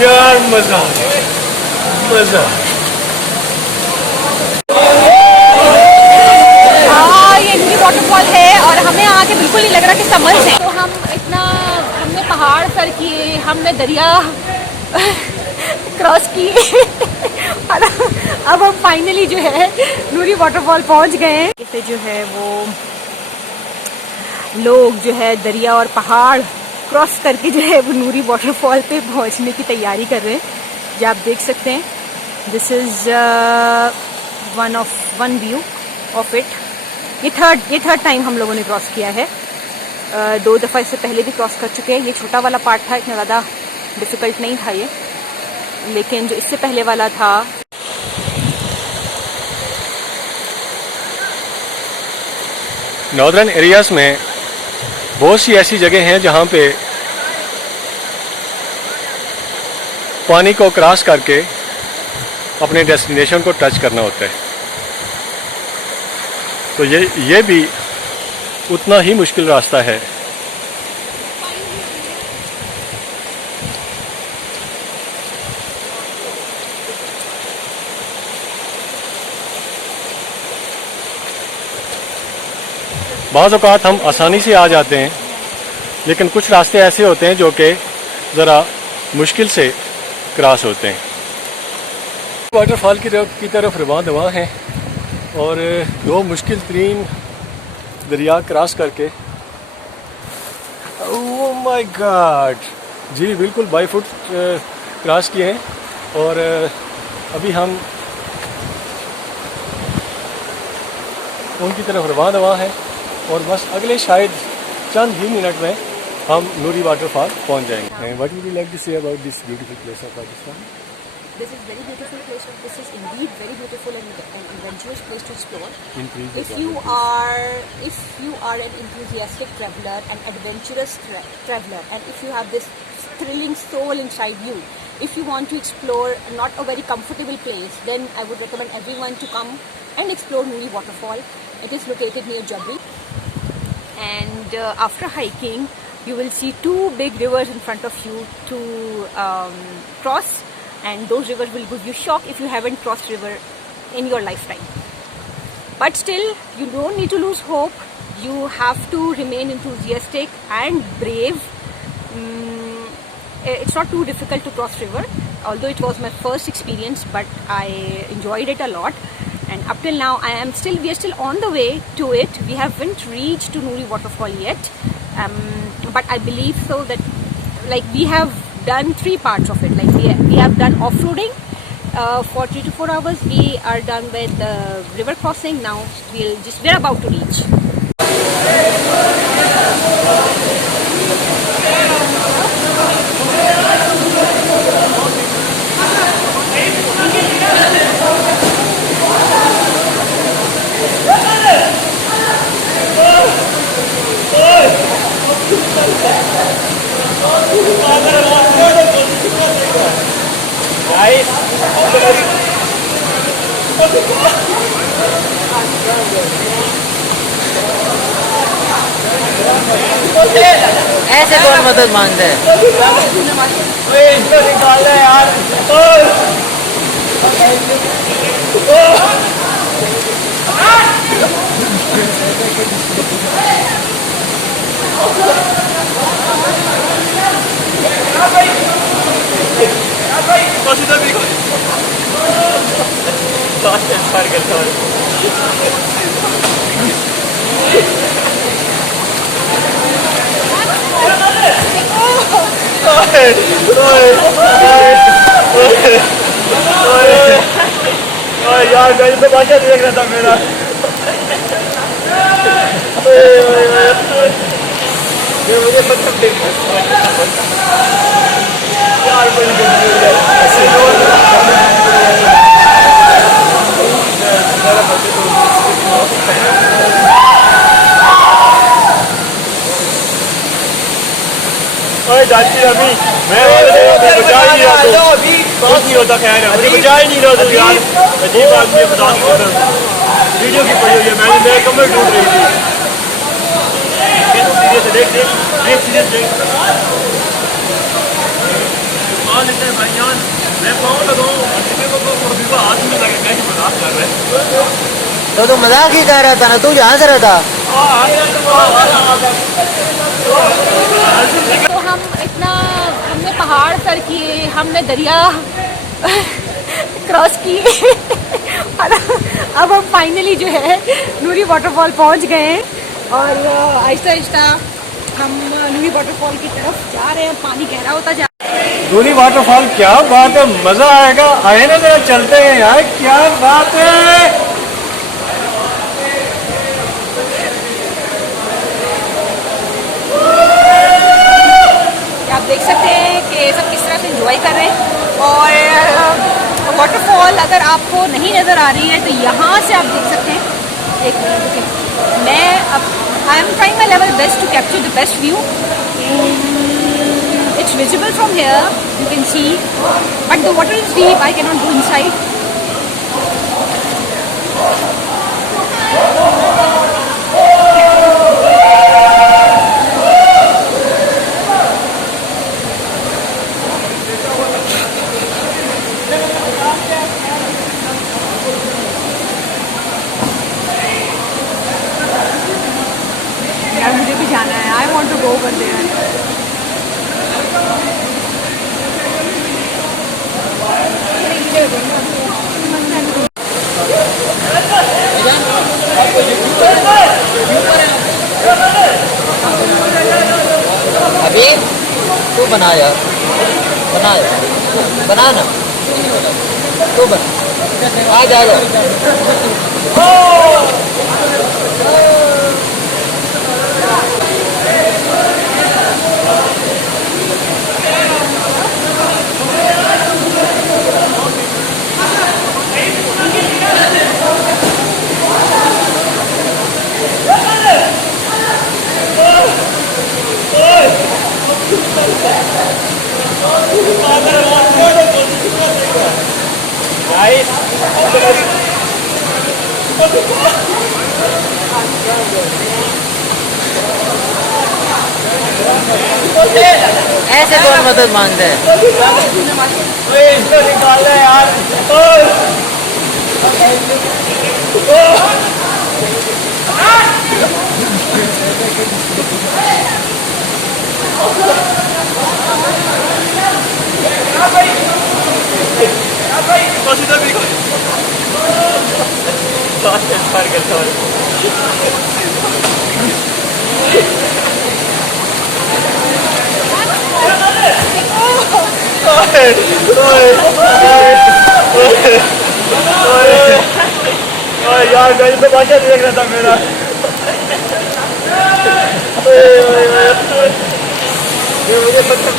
यार मजा आ गया, मजा। हाँ, ये नूरी वाटरफॉल है और हमें आके बिल्कुल नहीं लग रहा कि समर से। तो हमने पहाड़ सर किए, हमने दरिया क्रॉस किए और अब हम फाइनली जो है नूरी वाटरफॉल पहुंच गए हैं। इसे जो है वो लोग जो है दरिया और पहाड़ क्रॉस करके जो है वो नूरी वाटरफॉल पे पहुंचने की तैयारी कर रहे हैं। ये आप देख सकते हैं, this is one view of it. ये थर्ड टाइम हम लोगों ने क्रॉस किया है। 2 दफ़ा इससे पहले भी क्रॉस कर चुके हैं। ये छोटा वाला पार्ट था, इतना ज़्यादा डिफ़िकल्ट नहीं था ये, लेकिन जो इससे पहले वाला था नॉर्दर्न एरियाज़ में बहुत सी ऐसी जगह हैं जहाँ पे पानी को क्रॉस करके अपने डेस्टिनेशन को टच करना होता है। तो ये भी उतना ही मुश्किल रास्ता है। बाज़ औक़ात हम आसानी से आ जाते हैं, लेकिन कुछ रास्ते ऐसे होते हैं जो कि ज़रा मुश्किल से क्रॉस होते हैं। वाटरफॉल की तरफ रवां दवा हैं और 2 मुश्किल तरीन दरिया क्रॉस करके, ओह माय गॉड, जी बिल्कुल बाई फुट क्रॉस किए हैं। और अभी हम उनकी तरफ रवां दवा हैं और बस अगले शायद चंद ही मिनट में हम नूरी वाटरफॉल पहुंच जाएंगे। What would you like to say about this beautiful place of Pakistan? This is very beautiful place. This is indeed very beautiful and an adventurous place to explore. If you are an enthusiastic traveler, an adventurous traveler, and if you have this thrilling soul inside you, if you want to explore not a very comfortable place, then I would recommend everyone to come and explore Nuri Waterfall. It is located near Jabri, and after hiking, you will see 2 big rivers in front of you to cross. And those rivers will give you shock if you haven't crossed river in your lifetime. But still, you don't need to lose hope. You have to remain enthusiastic and brave. It's not too difficult to cross river, although it was my first experience, but I enjoyed it a lot. And up till now, we are still on the way to it. We haven't reached to Nuri Waterfall yet, but I believe so that we have done 3 parts of it. We have done off-roading for 3 to 4 hours. We are done with river crossing. Now we're about to reach. ऐसे कौन मदद मांगता है? इसको निकाल दे यार। यार मैं तो बाजा देख रहा था मेरा। ये मुझे मतलब यार जाती अभी मैं बचा ही रहा तो कुछ नहीं होता। खैर मुझे बचा ही नहीं रहा तो यार अजीब आदमी बता नहीं होता। वीडियो की पड़ी हुई है, मैंने मेरे कमर टूट रही थी। देख सीरियस देख मान लेते हैं भाई। तो तू मजाक ही कर रहा था ना, तू यहाँ से रहा था। तो हम इतना हमने पहाड़ सर किए, हमने दरिया क्रॉस किए और अब हम फाइनली जो है नूरी वाटरफॉल पहुंच गए हैं और आहिस्ता आहिस्ता हम नूरी वाटरफॉल की तरफ जा रहे हैं। पानी गहरा होता जा नूरी वाटरफॉल, क्या बात है, मजा आएगा। आए ना जरा चलते हैं यार, क्या बात है। आप देख सकते हैं कि सब किस तरह से एंजॉय कर रहे हैं। और वाटरफॉल अगर आपको नहीं नज़र आ रही है तो यहाँ से आप देख सकते हैं। एक मिनट रुकिए, मैं अब I am trying my level best to capture the best view. It's visible from here, you can see, but the water is deep, I cannot go inside. यार मुझे भी जाना है, I want to go over there. अभी तू बना यार, बना यार, बना ना, तू बना, आ जा। ऐसे कौन मदद मांगते हैं? इसको निकाल दे यार। यार मैं तो बाजा देख रहा था मेरा। मुझे मतलब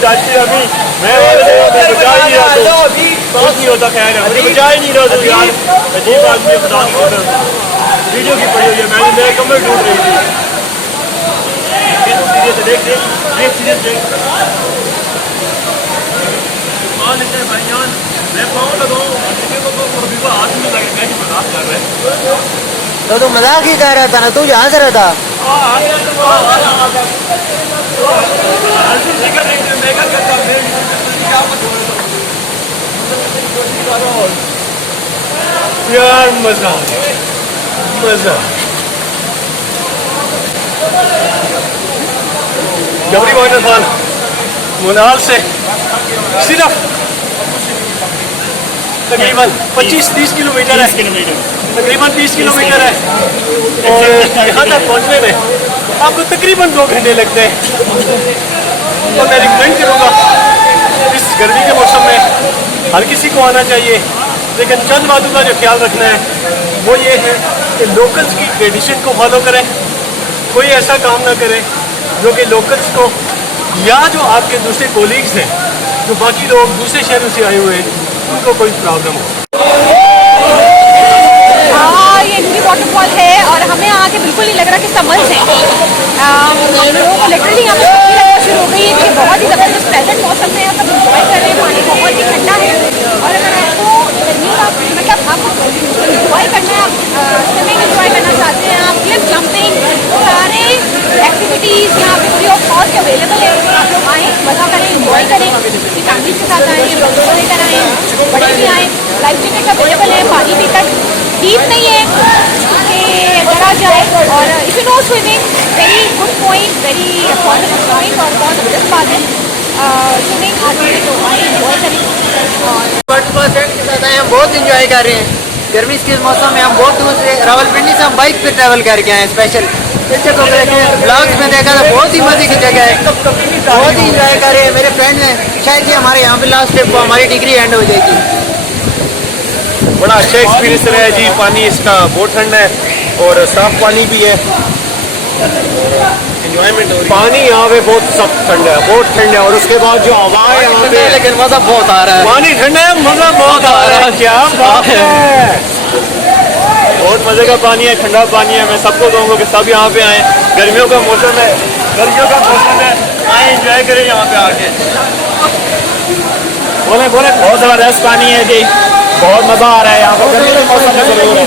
जाती अभी मैं बचा ही नहीं रहा, कुछ नहीं होता। खैर अभी बचा ही नहीं रहा तो यार अजीब आदमी बता नहीं होता। वीडियो की पड़ी हुई है, मैंने मेरे कमर टूट रही थी। देख भाईजान, मैं पाँव लगाऊँ हाथ में लगे, मैं मजाक कर रहे हैं। तो तू मजाक ही कर रहा था ना, तू यहाँ से रहा था। यार मजा मजा। जबरी वाटरफॉल मुनाल से सिर्फ तकरीबन 25-30 किलोमीटर है, तकरीबन 30 किलोमीटर है और यहाँ तक पहुँचने में आपको तकरीबन 2 घंटे लगते हैं। तो मैं रिकमेंड करूँगा इस गर्मी के मौसम में हर किसी को आना चाहिए, लेकिन चंद बातों का जो ख्याल रखना है वो ये है कि लोकल्स की ट्रेडिशन को फॉलो करें। कोई ऐसा काम ना करें जो कि लोकल्स को या जो आपके दूसरे कोलीग्स हैं, जो बाकी लोग दूसरे शहरों से आए हुए हैं, उनको कोई प्रॉब्लम हो। हाँ, ये नूरी वाटरफॉल है और हमें आके बिल्कुल नहीं लग रहा कि समर्स है। हम लोगों को लिटरली यहाँ पे शुरू हो गई है कि बहुत ही ज़बरदस्त प्रेजेंट मौसम में सब इंजॉय कर रहे हैं, पानी बहुत ही ठंडा है। और अगर आपको गर्मी का मतलब आपको इंजॉय करना है, आप स्विमिंग इंजॉय करना चाहते हैं, आप क्लिफ जंपिंग, सारे एक्टिविटीज़ यहाँ पे फ्री ऑफ कॉस्ट अवेलेबल है। आप लोग आएँ, मज़ा करें, इंजॉय करें, अपनी फैमिली के साथ आएँ, बच्चों को लेकर आएँ, बड़े भी आएँ। लाइफ जैकेट अवेलेबल है, पानी भी इतना डीप नहीं है कि डरा जाए। और if you know swimming, very good point, very positive point और बहुत ज़बरदस्त बात है। स्विमिंग आते हैं तो आए, इंजॉय करें। और वाटर पार्क फ्रेंड के साथ आए, हम बहुत इंजॉय कर रहे हैं। गर्मी के मौसम में हम बहुत दूर से रावलपिंडी से हम बाइक पे ट्रैवल करके आए स्पेशल। पिक्चर को देखे, ब्लॉग्स में देखा था, बहुत ही मजे की जगह है, बहुत ही इंजॉय कर रहे हैं। मेरे फ्रेंड हैं, शायद ये हमारे यहाँ पे लास्ट ट्रिप को हमारी डिग्री एंड हो जाएगी। बड़ा अच्छा एक्सपीरियंस रहा है जी। पानी इसका बहुत ठंडा है और साफ पानी भी है, एंजॉयमेंट हो रही है। पानी यहाँ पे बहुत सख्त ठंडा है, बहुत ठंडा है। और उसके बाद जो हवा है यहाँ पे, लेकिन मजा बहुत आ रहा है। पानी ठंडा है, मजा बहुत आ रहा है। क्या बात है, बहुत मजे का पानी है, ठंडा पानी है। मैं सबको कहूँगा कि सब यहाँ पे आए। गर्मियों का मौसम है, गर्मियों का मौसम है, आए एंजॉय करें यहाँ पे आके। बोले बोले, बहुत ज़बरदस्त पानी है जी, बहुत मज़ा आ रहा है यहाँ पर। गर्मी के मौसम में जरूर है।